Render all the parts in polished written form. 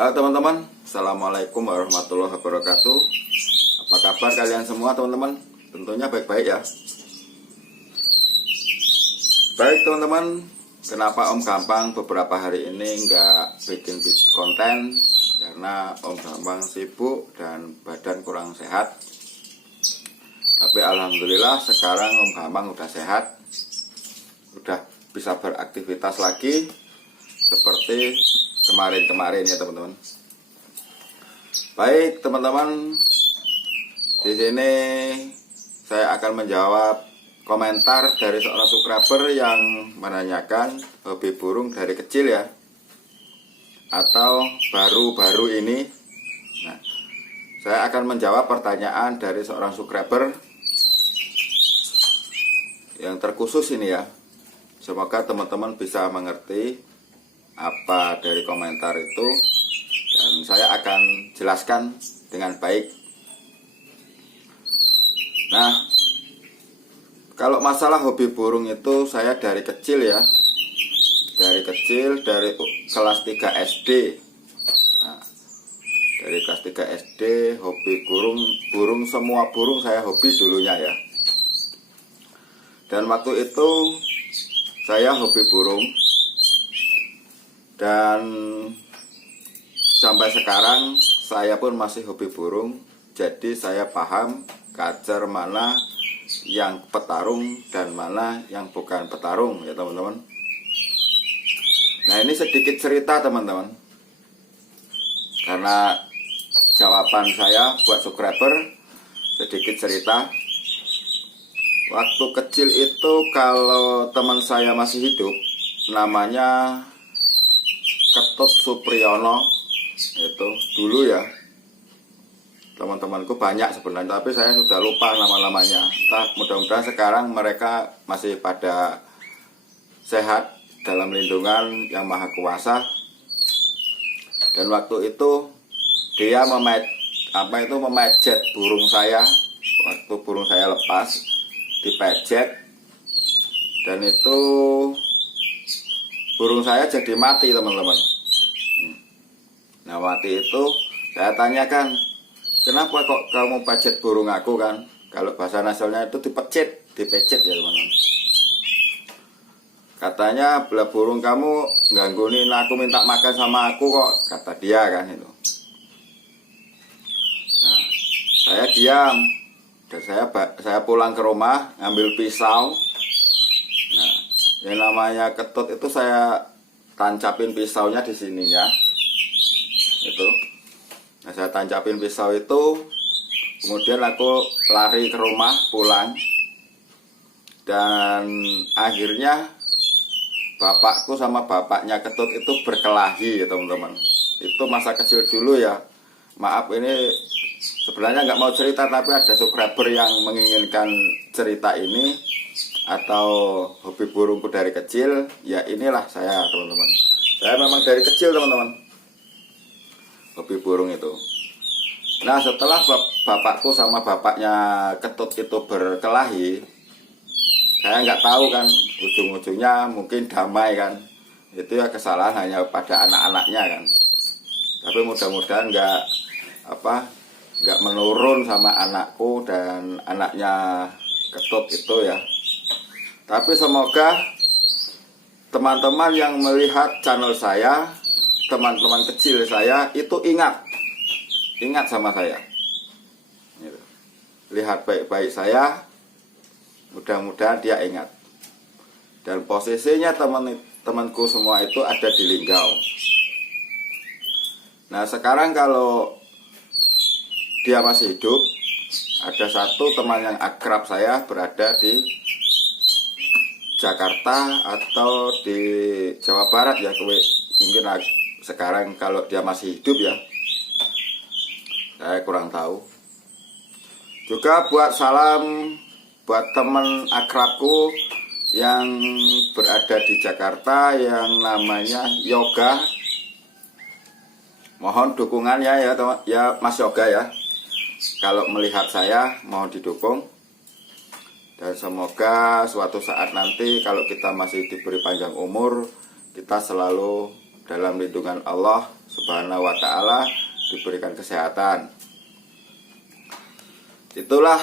Halo teman-teman, Assalamualaikum warahmatullahi wabarakatuh. Apa kabar kalian semua teman-teman? Tentunya baik-baik ya. Baik teman-teman, kenapa Om Gampang beberapa hari ini nggak bikin konten? Karena Om Gampang sibuk dan badan kurang sehat. Tapi alhamdulillah sekarang Om Gampang udah sehat, udah bisa beraktivitas lagi seperti kemarin-kemarin ya teman-teman. Baik teman-teman, di sini saya akan menjawab komentar dari seorang subscriber yang menanyakan hobi burung dari kecil ya, atau baru-baru ini. Nah, saya akan menjawab pertanyaan dari seorang subscriber yang terkhusus ini ya. Semoga teman-teman bisa mengerti apa dari komentar itu, dan saya akan jelaskan dengan baik. Nah, kalau masalah hobi burung itu saya dari kecil ya, dari kelas 3 SD. Nah, dari kelas 3 SD hobi burung, semua burung saya hobi dulunya ya. Dan waktu itu saya hobi burung, dan sampai sekarang saya pun masih hobi burung. Jadi saya paham kacar mana yang petarung dan mana yang bukan petarung ya teman-teman. Nah, ini sedikit cerita teman-teman, karena jawaban saya buat subscriber sedikit cerita. Waktu kecil itu kalau teman saya masih hidup, namanya Ketut Supriyono, itu dulu ya. Teman-temanku banyak sebenarnya, tapi saya sudah lupa nama-namanya. Entah, mudah-mudahan sekarang mereka masih pada sehat dalam lindungan Yang Maha Kuasa. Dan waktu itu dia memejet burung saya. Waktu burung saya lepas, dipejet, dan itu burung saya jadi mati teman-teman. Nah, mati itu saya tanyakan, kenapa kok kamu pejet burung aku kan? Kalau bahasa nasionalnya itu dipecet ya teman-teman. Katanya, belah burung kamu gangguin aku, minta makan sama aku kok, kata dia kan itu. Nah, saya diam, dan saya pulang ke rumah ngambil pisau. Nah, yang namanya ketut itu saya tancapin pisaunya di sininya. Itu. Nah, saya tancapin pisau itu, kemudian aku lari ke rumah, pulang. Dan akhirnya bapakku sama bapaknya ketut itu berkelahi ya teman-teman. Itu masa kecil dulu ya. Maaf, ini sebenarnya nggak mau cerita, tapi ada subscriber yang menginginkan cerita ini atau hobi burungku dari kecil. Ya inilah saya teman-teman. Saya memang dari kecil teman-teman hobi burung itu. Nah, setelah bapakku sama bapaknya ketut itu berkelahi, saya nggak tahu kan, ujung-ujungnya mungkin damai kan. Itu ya kesalahan hanya pada anak-anaknya kan. Tapi mudah-mudahan nggak menurun sama anakku dan anaknya ketut itu ya. Tapi semoga teman-teman yang melihat channel saya, teman-teman kecil saya itu ingat sama saya. Lihat baik-baik saya, mudah-mudahan dia ingat. Dan posisinya teman-temanku semua itu ada di Linggau. Nah, sekarang kalau dia masih hidup, ada satu teman yang akrab saya berada di Jakarta atau di Jawa Barat ya, mungkin sekarang kalau dia masih hidup ya, saya kurang tahu. Juga buat salam buat teman akrabku yang berada di Jakarta yang namanya Yoga. Mohon dukungannya ya Mas Yoga ya. Kalau melihat saya mohon didukung. Dan semoga suatu saat nanti kalau kita masih diberi panjang umur, kita selalu dalam lindungan Allah Subhanahu wa Ta'ala, diberikan kesehatan. Itulah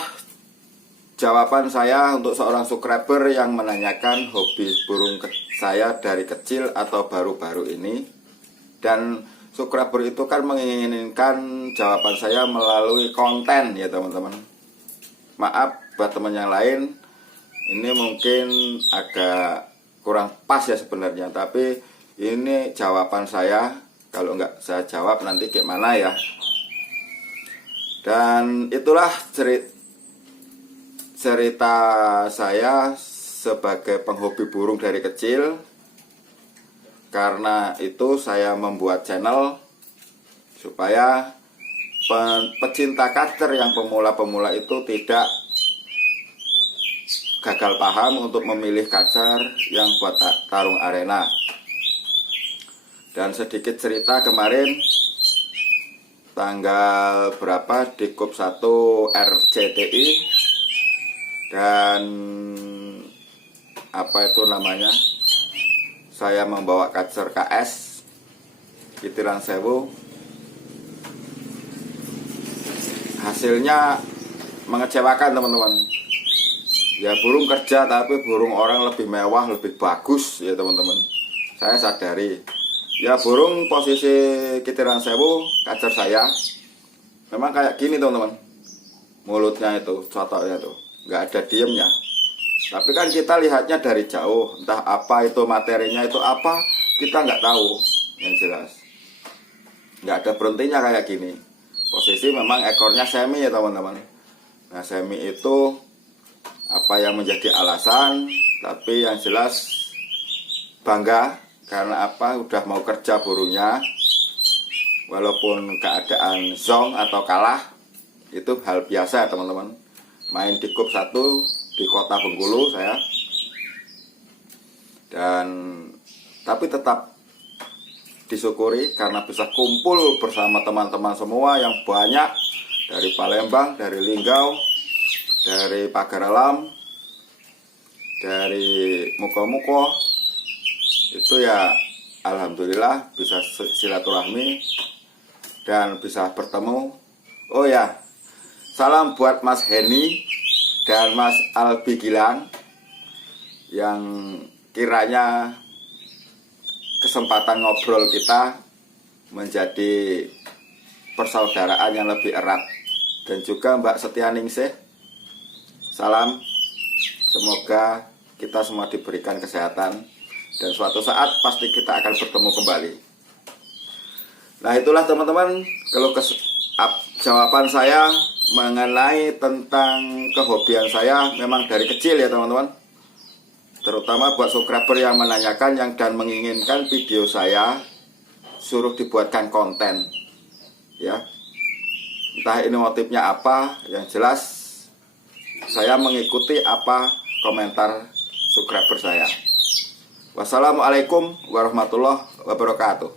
jawaban saya untuk seorang subscriber yang menanyakan hobi burung saya dari kecil atau baru-baru ini. Dan subscriber itu kan menginginkan jawaban saya melalui konten ya teman-teman. Maaf buat teman yang lain, ini mungkin agak kurang pas ya sebenarnya, tapi ini jawaban saya. Kalau nggak saya jawab nanti gimana ya. Dan itulah cerita saya sebagai penghobi burung dari kecil. Karena itu saya membuat channel supaya pecinta kacer yang pemula-pemula itu tidak gagal paham untuk memilih kacer yang buat tarung arena. Dan sedikit cerita, kemarin tanggal berapa di Cup 1 RCTI, dan apa itu namanya, saya membawa kacer KS Kitiran Sewu. Hasilnya mengecewakan teman-teman. Ya burung kerja tapi burung orang lebih mewah, lebih bagus ya teman-teman. Saya sadari. Ya burung posisi Kitiran Sewu kacer saya memang kayak gini teman-teman. Mulutnya itu, cotoknya itu, nggak ada diemnya. Tapi kan kita lihatnya dari jauh, entah apa itu materinya itu apa, kita nggak tahu. Yang jelas nggak ada berhentinya kayak gini. Posisi memang ekornya semi ya teman-teman. Nah semi itu apa yang menjadi alasan, tapi yang jelas bangga karena apa, udah mau kerja burungnya. Walaupun keadaan zong atau kalah, itu hal biasa ya teman-teman. Main di Cup 1 di kota Bengkulu saya, dan tapi tetap disyukuri karena bisa kumpul bersama teman-teman semua yang banyak dari Palembang, dari Linggau, dari Pagar Alam, dari Muko-Muko. Itu ya alhamdulillah bisa silaturahmi dan bisa bertemu. Oh ya, salam buat Mas Heni dan Mas Albi Gilang yang kiranya kesempatan ngobrol kita menjadi persaudaraan yang lebih erat. Dan juga Mbak Setia Ningsih, salam, semoga kita semua diberikan kesehatan dan suatu saat pasti kita akan bertemu kembali. Nah itulah teman-teman, kalau jawaban saya mengenai tentang kehobian saya memang dari kecil ya teman-teman. Terutama buat subscriber yang menanyakan dan menginginkan video saya suruh dibuatkan konten ya. Entah ini motifnya apa, yang jelas saya mengikuti apa komentar subscriber saya. Wassalamualaikum warahmatullahi wabarakatuh.